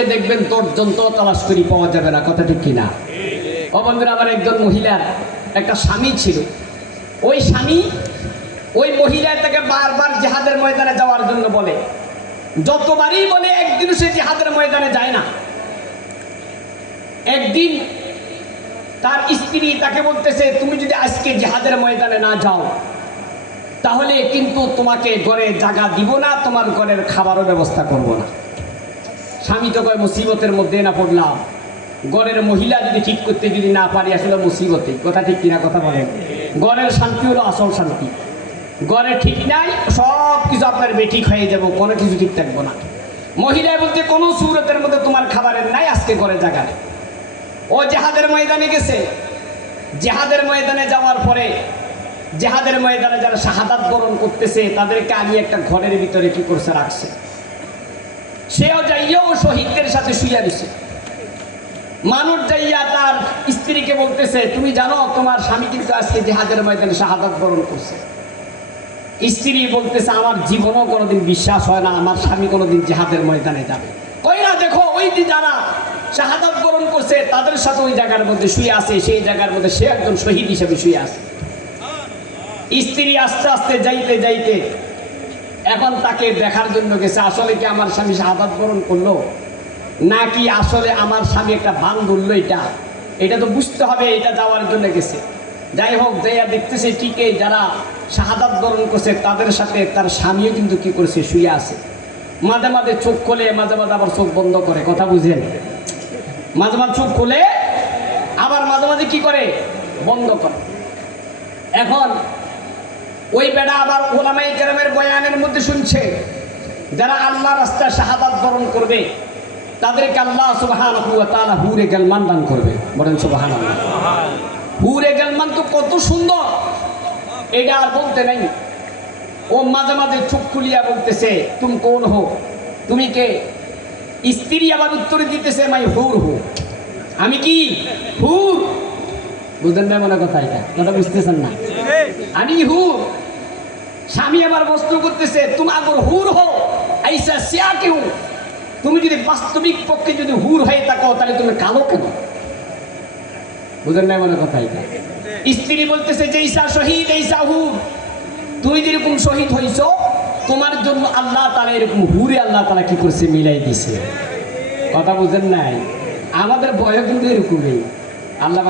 আজকে দেখবেন তোর যন্ত্র তালাশ করি, পাওয়া যাবে না, কথা ঠিক কিনা? বন্ধুরা, আমার একজন মহিলার একটা স্বামী ছিল। ওই স্বামী ওই মহিলা তাকে বারবার জেহাদের ময়দানে যাওয়ার জন্য বলে। যতবারই বলে, একদিনও সে জেহাদের ময়দানে যায় না। একদিন তার স্ত্রী তাকে বলতেছে, তুমি যদি আজকে জেহাদের ময়দানে না যাও, তাহলে কিন্তু তোমাকে ঘরে জায়গা দিব না, তোমার ঘরের খাবারও ব্যবস্থা করব না। স্বামী তো কয় মুসিবতের মধ্যে না পড়লাম। ঘরের মহিলা যদি ঠিক করতে যদি না পারি, আসলে মুসিবতে। কথা ঠিক কিনা কথা বলেন। ঘরের শান্তি হলো আসল শান্তি। ঘরে ঠিক নাই সব কিছু আপনার বেঠিক হয়ে যাব, কোনো কিছু ঠিক থাকব না। মহিলা বলতে কোনো সুরতের মধ্যে তোমার খাবারের নাই, আজকে ঘরে জায়গা ও জেহাদের ময়দানে গেছে। জেহাদের ময়দানে যাওয়ার পরে, জেহাদের ময়দানে যারা শাহাদাত বরণ করতেছে, তাদেরকে আগে একটা ঘরের ভিতরে কি করছে, রাখছে। সেও যাইয়া ও শহীদদের সাথে শুইয়া দিছে। মানুষ যাইয়া তার স্ত্রীকে বলতেছে, তুমি জানো, তোমার স্বামী কিন্তু আজকে জেহাদের ময়দানে শাহাদাত বরণ করছে। স্ত্রী বলতেছে, আমার জীবনও কোনোদিন বিশ্বাস হয় না, আমার স্বামী কোনোদিন জেহাদের ময়দানে যাবে। কই না দেখো, ওই যে যারা শাহাদাত বরণ করছে, তাদের সাথে ওই জায়গার মধ্যে শুয়ে আছে, সেই জায়গার মধ্যে সে একজন শহীদ হিসেবে শুয়ে আছে। স্ত্রী আস্তে আস্তে যাইতে যাইতে এখন তাকে দেখার জন্য গেছে, আসলে কি আমার স্বামী শাহাদাত বরণ করল? নাকি আসলে আমার স্বামী একটা ভান ধরলো এটা? এটা তো বুঝতে হবে, এটা যাওয়ার জন্য গেছে। যাই হোক, যাইয়া দেখতেছে ঠিকই যারা শাহাদাত বরণ করছে, তাদের সাথে তার স্বামীও কিন্তু কি করছে, শুয়ে আছে। মাঝে মাঝে চোখ খোলে, মাঝে মাঝে আবার চোখ বন্ধ করে, কথা বুঝেন? মাঝে মাঝে চোখ খোলে, আবার মাঝে মাঝে কি করে? বন্ধ করে। এখন ওই বেড়া আবার ওলামাই কেরামের বয়ানের মধ্যে শুনছে যারা আল্লাহ রাস্তায় শাহাদাত বরণ করবে তাদেরকে আল্লাহ সুবাহান তালা হুরে গেলমান দান করবে। বলেন সুবাহান হুরে গেলমান তো কত সুন্দর। এটা আর বলতে নাই। ও মাঝে মাঝে চোখ খুলিয়া বলতেছে তুমি কোন হো তুমি কে? স্ত্রী আবার উত্তর দিতেছে মাই হুর হু। আমি কি? হুর। বুঝলেন না মনে কথা এটা? কথা বুঝতেছেন না? আমি হুর। স্বামী আবার বস্ত্র করতেছে, তুমি আগর হুর হো? আইসা সিয়া কেউ তুমি যদি বাস্তবিক পক্ষে যদি হুর হয়ে থাকো, তাহলে তুমি কালো কেন? বুঝলেন না মনে কথা এটা? স্ত্রী বলতেছে যে ঈশা শহীদ ঈশা হুর। তুই যেরকম শহীদ হইছ, তোমার জন্য আল্লাহ তালা এরকম হুরে আল্লাহ তালা কি করছে, মিলাই দিছে। কথা বুঝেন নাই? আমাদের বয় কিন্তু এরকমই। আল্লাহ